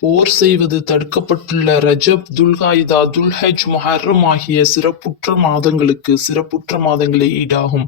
போர் செய்வது தடுக்கப்பட்டுள்ள ரஜப் துல்காயிதா துல்ஹஜ் முஹர்ரம் ஆகிய சிறப்புற்ற மாதங்களுக்கு சிறப்புற்ற மாதங்களே ஈடாகும்.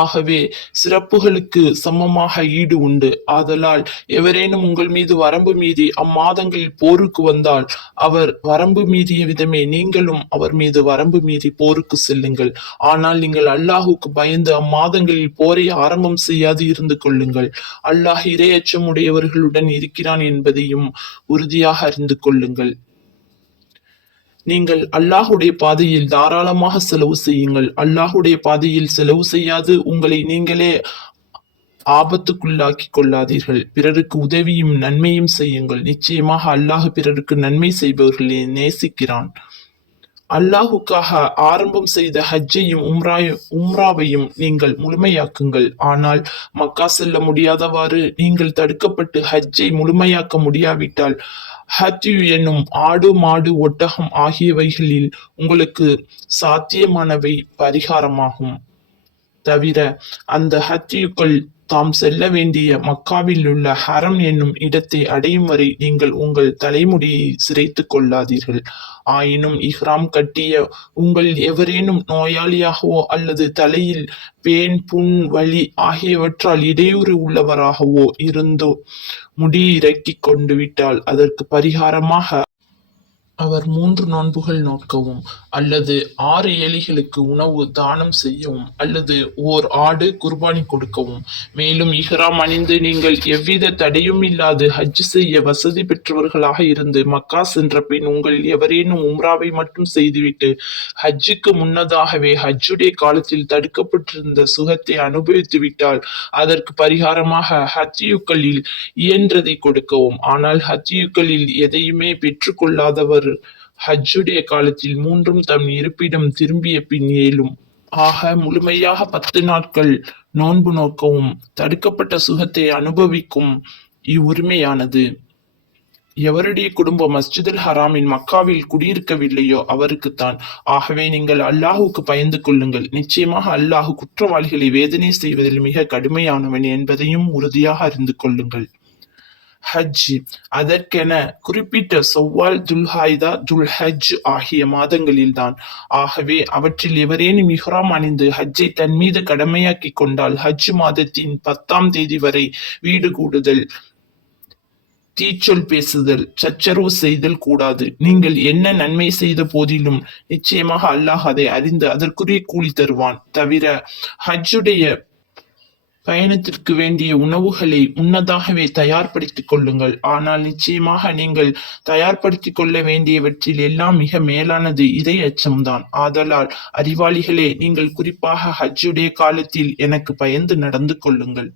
ஆகவே சிறப்புகளுக்கு சமமாக ஈடு உண்டு. ஆதலால் எவரேனும் உங்கள் மீது வரம்பு மீறி அம்மாதங்களில் போருக்கு வந்தால் அவர் வரம்பு மீறிய விதமே நீங்களும் அவர் மீது வரம்பு மீறி போருக்கு செல்லுங்கள். ஆனால் நீங்கள் அல்லாஹுக்கு பயந்து அம்மாதங்களில் போரை ஆரம்பம் செய்யாது இருந்து கொள்ளுங்கள். அல்லாஹ் இரையச்சம் உடையவர்களுடன் இருக்கிறான் என்பதையும் உறுதியாக அறிந்து கொள்ளுங்கள். நீங்கள் அல்லாஹுடைய பாதையில் தாராளமாக செலவு செய்யுங்கள். அல்லாஹுடைய பாதையில் செலவு செய்யாது. உங்களை நீங்களே ஆபத்துக்குள்ளாக்கி கொள்ளாதீர்கள். பிறருக்கு உதவியும் நன்மையும் செய்யுங்கள். நிச்சயமாக அல்லாஹ் பிறருக்கு நன்மை செய்பவர்களை நேசிக்கிறான். அல்லாஹுக்காக ஆரம்பம் செய்த ஹஜ்ஜையும் உம்ராயும் உம்ராவையும் நீங்கள் முழுமையாக்குங்கள். ஆனால் மக்கா செல்ல முடியாதவாறு நீங்கள் தடுக்கப்பட்டு ஹஜ்ஜை முழுமையாக்க முடியாவிட்டால் ஹஜ் என்னும் ஆடு மாடு ஒட்டகம் ஆகியவைகளில் உங்களுக்கு சாத்தியமானவை பரிகாரமாகும். தவிர அந்த ஹத்தியுக்கள் தாம் செல்ல வேண்டிய மக்காவில் உள்ள ஹரம் என்னும் இடத்தை அடையும் வரை நீங்கள் உங்கள் தலைமுடியை சிரைத்து கொள்ளாதீர்கள். ஆயினும் இஹ்ராம் கட்டிய உங்கள் எவரேனும் நோயாளியாகவோ அல்லது தலையில் பேன் புண் வலி ஆகியவற்றால் இடையூறு உள்ளவராகவோ இருந்தோ முடி கொண்டு விட்டால் அதற்கு பரிகாரமாக அவர் மூன்று நோன்புகள் நோக்கவும் அல்லது ஆறு ஏழைகளுக்கு உணவு தானம் செய்யவும் அல்லது ஓர் ஆடு குர்பானி கொடுக்கவும். மேலும் இஹ்ராம் அணிந்து நீங்கள் எவ்வித தடையும் இல்லாது ஹஜ் செய்ய வசதி பெற்றவர்களாக இருந்து மக்கா சென்ற பின் உங்கள் எவரேனும் உம்ராவை மட்டும் செய்துவிட்டு ஹஜ்ஜுக்கு முன்னதாகவே ஹஜ்ஜுடைய காலத்தில் தடுக்கப்பட்டிருந்த சுகத்தை அனுபவித்து விட்டால் அதற்கு பரிகாரமாக ஹத்தியுக்களில் இயன்றதை கொடுக்கவும். ஆனால் ஹத்தியுக்களில் எதையுமே பெற்றுக்கொள்ளாதவர் ஹஜ்ஜுடைய காலத்தில் மூன்றும் தம் இருப்பிடம் திரும்பிய பின் ஏலும் ஆக முழுமையாக பத்து நாட்கள் நோன்பு நோக்கவும் தடுக்கப்பட்ட சுகத்தை அனுபவிக்கும் இவ்வுரிமையானது. எவருடைய குடும்பம் மஸ்ஜிதுல் ஹராமின் மக்காவில் குடியிருக்கவில்லையோ அவருக்குத்தான். ஆகவே நீங்கள் அல்லாஹுக்கு பயந்து கொள்ளுங்கள். நிச்சயமாக அல்லாஹு குற்றவாளிகளை வேதனை செய்வதில் மிக கடுமையானவன் என்பதையும் உறுதியாக அறிந்து கொள்ளுங்கள். ஹஜ். அதற்கென குறிப்பிட்ட சொவ்வால் துல்ஹாய்தா துல்ஹஜ் ஆகிய மாதங்களில்தான். ஆகவே அவற்றில் எவரேனும் இஹ்ராம் அணிந்து ஹஜ்ஜை தன் மீது கடமையாக்கி கொண்டால் ஹஜ் மாதத்தின் பத்தாம் தேதி வரை வீடு கூடுதல் தீச்சொல் பேசுதல் சச்சரவு செய்தல் கூடாது. நீங்கள் என்ன நன்மை செய்த போதிலும் நிச்சயமாக அல்லாஹ் அதை அறிந்து அதற்குரிய கூலி தருவான். தவிர ஹஜ்ஜுடைய பயணத்திற்கு வேண்டிய உணவுகளை முன்னதாகவே தயார்படுத்திக் கொள்ளுங்கள். ஆனால் நிச்சயமாக நீங்கள் தயார்படுத்திக் கொள்ள வேண்டியவற்றில் எல்லாம் மிக மேலானது இதய அச்சம்தான். ஆதலால் அறிவாளிகளே நீங்கள் குறிப்பாக ஹஜ்ஜுடைய காலத்தில் எனக்கு பயந்து நடந்து கொள்ளுங்கள்.